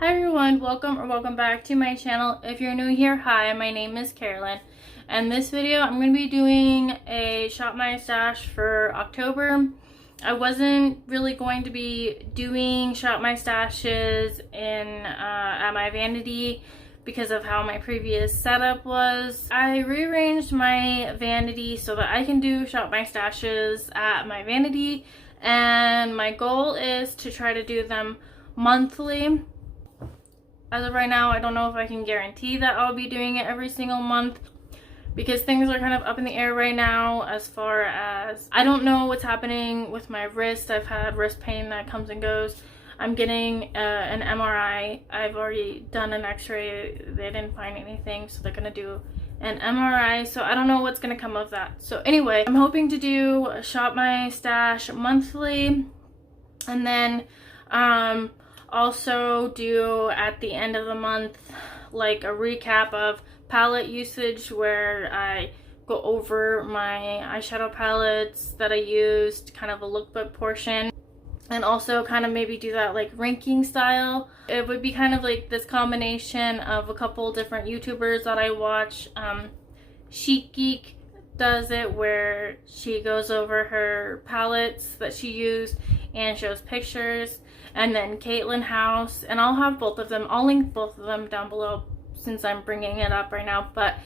Hi everyone, welcome back to my channel. If you're new here, hi, my name is Carolyn. And this video I'm going to be doing a Shop My Stash for October. I wasn't really going to be doing Shop My Stashes at my vanity because of how my previous setup was. I rearranged my vanity so that I can do Shop My Stashes at my vanity, and my goal is to try to do them monthly. As of right now, I don't know if I can guarantee that I'll be doing it every single month because things are kind of up in the air right now as far as I don't know what's happening with my wrist. I've had wrist pain that comes and goes. I'm getting an MRI. I've already done an x-ray. They didn't find anything, so they're going to do an MRI. So I don't know what's going to come of that. So anyway, I'm hoping to do Shop My Stash monthly, and then also do at the end of the month like a recap of palette usage where I go over my eyeshadow palettes that I used, kind of a lookbook portion, and also kind of maybe do that like ranking style. It would be kind of like this combination of a couple different YouTubers that I watch. Chic Geek does it where she goes over her palettes that she used and shows pictures, and then Katelyn House, and I'll have both of them. I'll link both of them down below since I'm bringing it up right now. But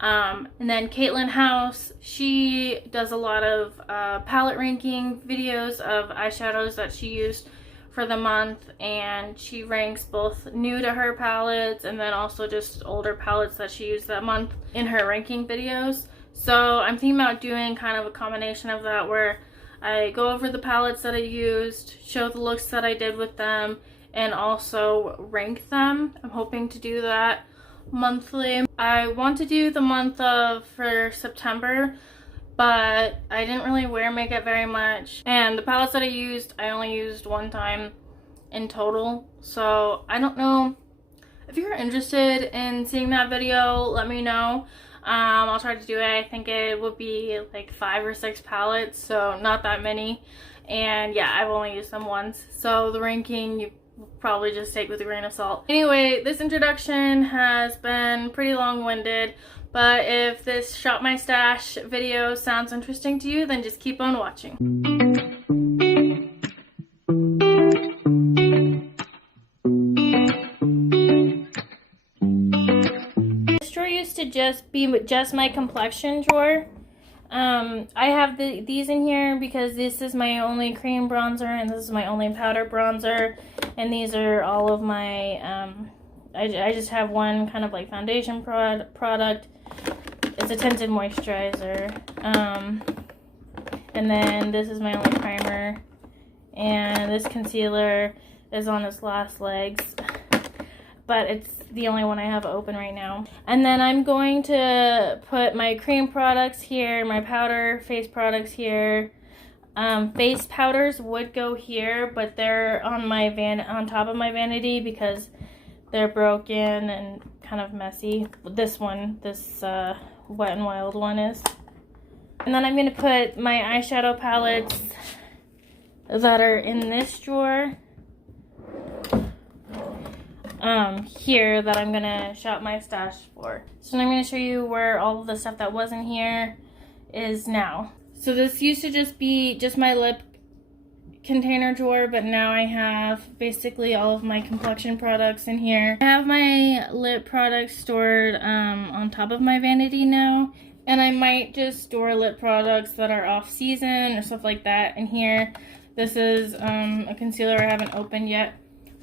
and then Katelyn House, she does a lot of palette ranking videos of eyeshadows that she used for the month, and she ranks both new to her palettes and then also just older palettes that she used that month in her ranking videos. So I'm thinking about doing kind of a combination of that where I go over the palettes that I used, show the looks that I did with them, and also rank them. I'm hoping to do that monthly. I want to do the month for September, but I didn't really wear makeup very much. And the palettes that I used, I only used one time in total. So I don't know. If you're interested in seeing that video, let me know. I'll try to do it. I think it would be like 5 or 6 palettes, so not that many. And yeah, I've only used them once, so the ranking you probably just take with a grain of salt. Anyway, this introduction has been pretty long-winded, but if this Shop My Stash video sounds interesting to you, then just keep on watching. To just be just my complexion drawer. I have these in here because this is my only cream bronzer and this is my only powder bronzer, and these are all of my I just have one kind of like foundation product. It's a tinted moisturizer, and then this is my only primer, and this concealer is on its last legs, but it's the only one I have open right now. And then I'm going to put my cream products here, my powder face products here. Face powders would go here, but they're on top of my vanity because they're broken and kind of messy. This Wet n Wild one is. And then I'm going to put my eyeshadow palettes that are in this drawer here that I'm gonna shop my stash for. So I'm gonna show you where all of the stuff that wasn't here is now. So this used to just be my lip container drawer, but now I have basically all of my complexion products in here. I have my lip products stored on top of my vanity now, and I might just store lip products that are off season or stuff like that in here. This is a concealer I haven't opened yet.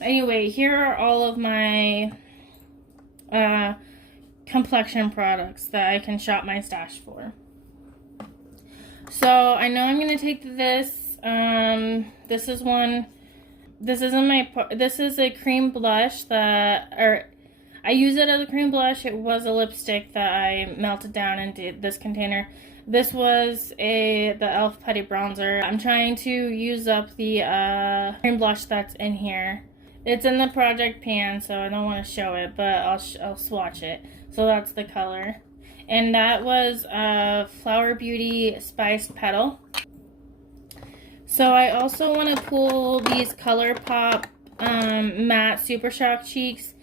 Anyway, here are all of my complexion products that I can shop my stash for. So I know I'm gonna take this. This is one. This is a cream blush I use it as a cream blush. It was a lipstick that I melted down into this container. This was the e.l.f. Putty Bronzer. I'm trying to use up the cream blush that's in here. It's in the project pan, so I don't want to show it, but I'll swatch it. So that's the color. And that was Flower Beauty Spiced Petal. So I also want to pull these ColourPop matte Super Shock cheeks.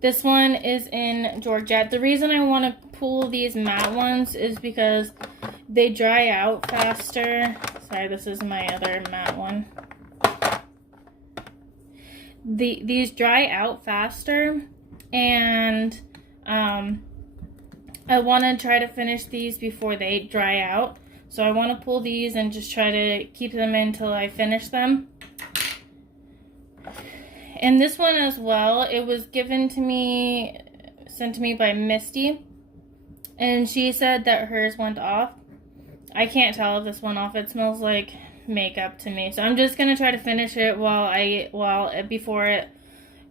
This one is in Georgette. The reason I want to pull these matte ones is because they dry out faster. Sorry, this is my other matte one. These dry out faster, and I want to try to finish these before they dry out. So I want to pull these and just try to keep them in until I finish them. And this one as well, it was given to me, sent to me by Misty. And she said that hers went off. I can't tell if this went off. It smells like makeup to me. So I'm just going to try to finish it before it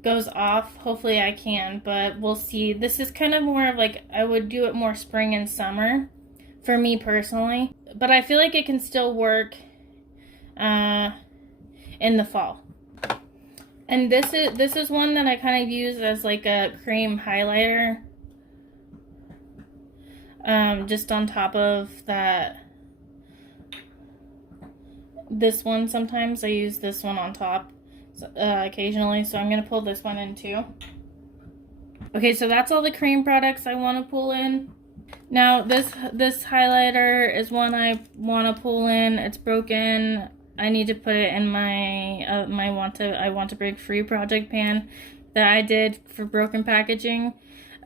goes off. Hopefully I can, but we'll see. This is kind of more of like, I would do it more spring and summer for me personally. But I feel like it can still work in the fall. And this is one that I kind of use as like a cream highlighter. Just on top of that. This one, sometimes I use this one on top occasionally. So I'm going to pull this one in too. Okay, so that's all the cream products I want to pull in. Now this highlighter is one I want to pull in. It's broken. I need to put it in my I want to break free project pan that I did for broken packaging.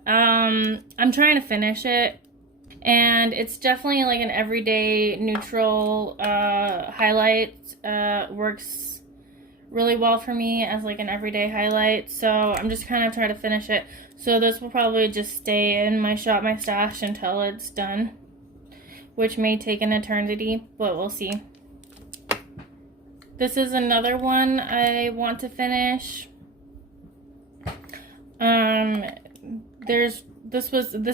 I'm trying to finish it, and it's definitely like an everyday neutral highlight. Works really well for me as like an everyday highlight. So I'm just kind of trying to finish it. So this will probably just stay in my Shop My Stash until it's done, which may take an eternity, but we'll see. This is another one I want to finish. This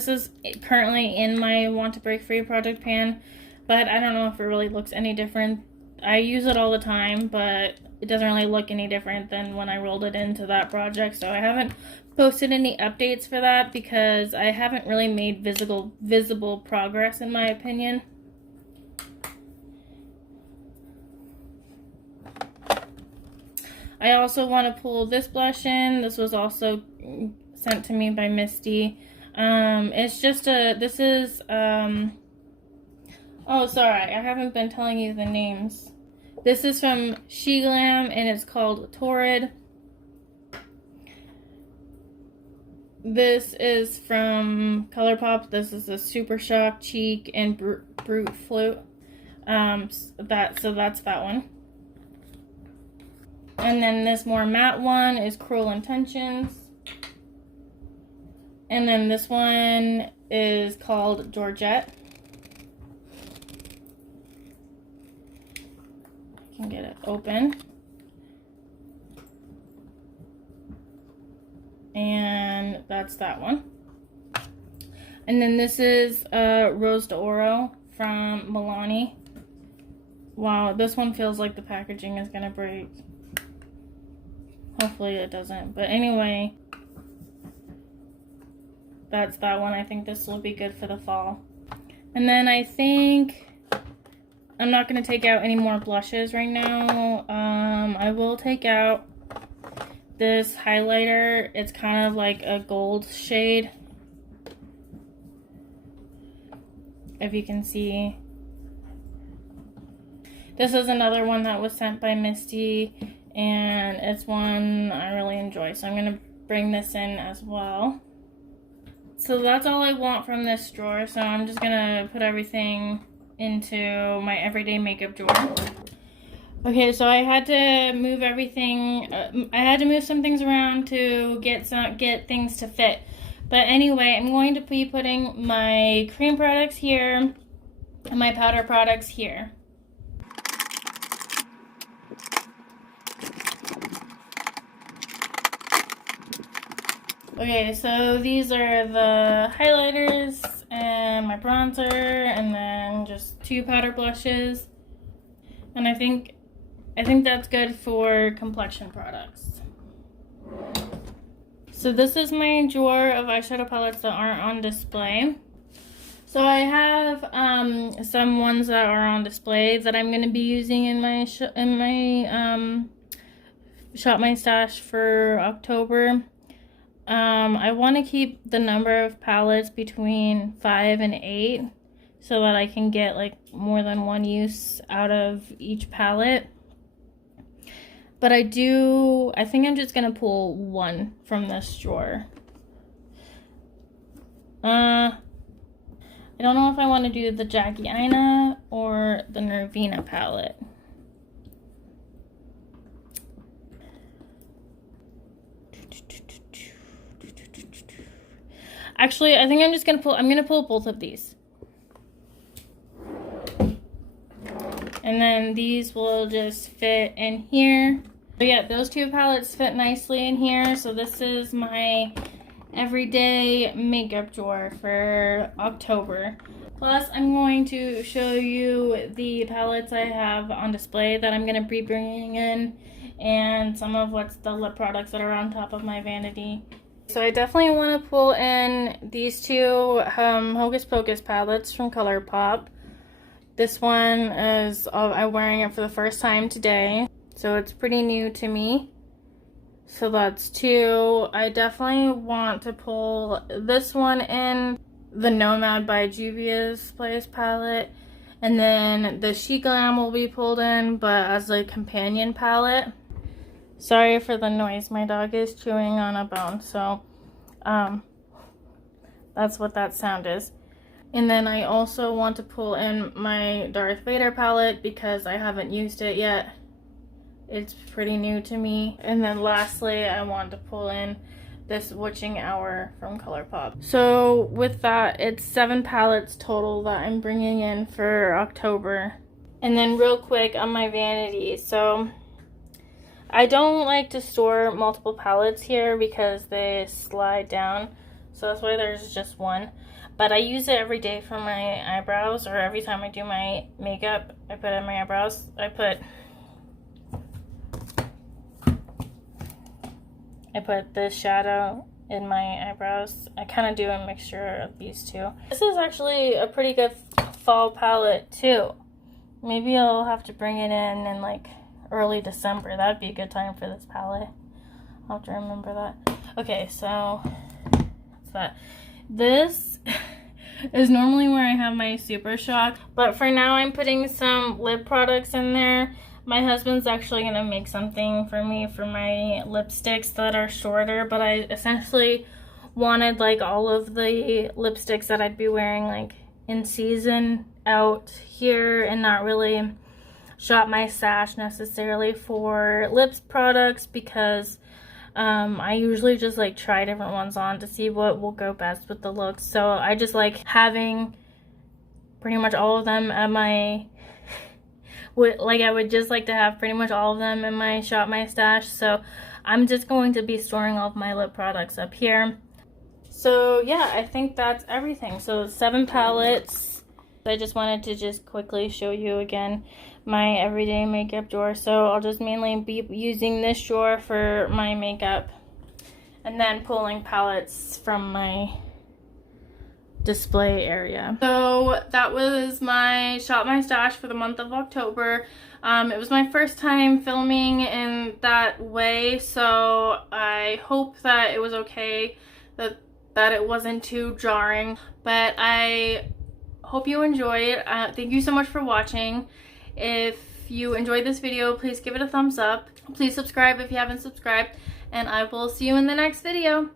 is currently in my Want to Break Free project pan, but I don't know if it really looks any different. I use it all the time, but it doesn't really look any different than when I rolled it into that project. So I haven't posted any updates for that because I haven't really made visible progress, in my opinion. I also want to pull this blush in. This was also sent to me by Misty. It's just this is, oh, sorry, I haven't been telling you the names. This is from She Glam, and it's called Torrid. This is from ColourPop. This is a Super Shock, Cheek, and Brute Flute. So that's that one. And then this more matte one is Cruel Intentions. And then this one is called Georgette. I can get it open. And that's that one. And then this is Rose d'Oro from Milani. Wow, this one feels like the packaging is gonna break. Hopefully it doesn't. But anyway, that's that one. I think this will be good for the fall. And then I think I'm not going to take out any more blushes right now. I will take out this highlighter. It's kind of like a gold shade, if you can see. This is another one that was sent by Misty, and it's one I really enjoy, so I'm going to bring this in as well. So that's all I want from this drawer, so I'm just going to put everything into my everyday makeup drawer. Okay, so I had to move everything, I had to move some things around to get things to fit. But anyway, I'm going to be putting my cream products here and my powder products here. Okay, so these are the highlighters and my bronzer, and then just 2 powder blushes. And I think that's good for complexion products. So this is my drawer of eyeshadow palettes that aren't on display. So I have some ones that are on display that I'm going to be using in my Shop My Stash for October. I want to keep the number of palettes between 5 and 8 so that I can get like more than one use out of each palette. But I think I'm just gonna pull one from this drawer. I don't know if I want to do the Jackie Aina or the Nervina palette. Actually, I think I'm gonna pull both of these. And then these will just fit in here. So yeah, those two palettes fit nicely in here. So this is my everyday makeup drawer for October. Plus, I'm going to show you the palettes I have on display that I'm gonna be bringing in, and some of what's the lip products that are on top of my vanity. So I definitely want to pull in these two Hocus Pocus palettes from ColourPop. This one is, I'm wearing it for the first time today, so it's pretty new to me. So that's two. I definitely want to pull this one in, the Nomad by Juvia's Place palette. And then the Chic Glam will be pulled in, but as a companion palette. Sorry for the noise, my dog is chewing on a bone, so that's what that sound is. And then I also want to pull in my Darth Vader palette because I haven't used it yet. It's pretty new to me. And then lastly, I want to pull in this Witching Hour from ColourPop. So with that, it's 7 palettes total that I'm bringing in for October. And then real quick on my vanity, so I don't like to store multiple palettes here because they slide down. So that's why there's just one. But I use it every day for my eyebrows, or every time I do my makeup, I put it in my eyebrows. I put this shadow in my eyebrows. I kind of do a mixture of these two. This is actually a pretty good fall palette too. Maybe I'll have to bring it in like early December. That'd be a good time for this palette. I'll have to remember that. Okay, so that's that. This is normally where I have my Super Shock, but for now I'm putting some lip products in there. My husband's actually gonna make something for me for my lipsticks that are shorter, but I essentially wanted like all of the lipsticks that I'd be wearing like in season out here, and not really shop my stash necessarily for lips products, because I usually just like try different ones on to see what will go best with the looks. So I just like having pretty much all of them at my I would just like to have pretty much all of them in my shop my stash. So I'm just going to be storing all of my lip products up here. So yeah, I think that's everything. So 7 palettes. I just wanted to just quickly show you again my everyday makeup drawer. So I'll just mainly be using this drawer for my makeup, and then pulling palettes from my display area. So that was my shop my stash for the month of October. It was my first time filming in that way, so I hope that it was okay, that it wasn't too jarring, but I hope you enjoyed. Thank you so much for watching. If you enjoyed this video, please give it a thumbs up. Please subscribe if you haven't subscribed, and I will see you in the next video.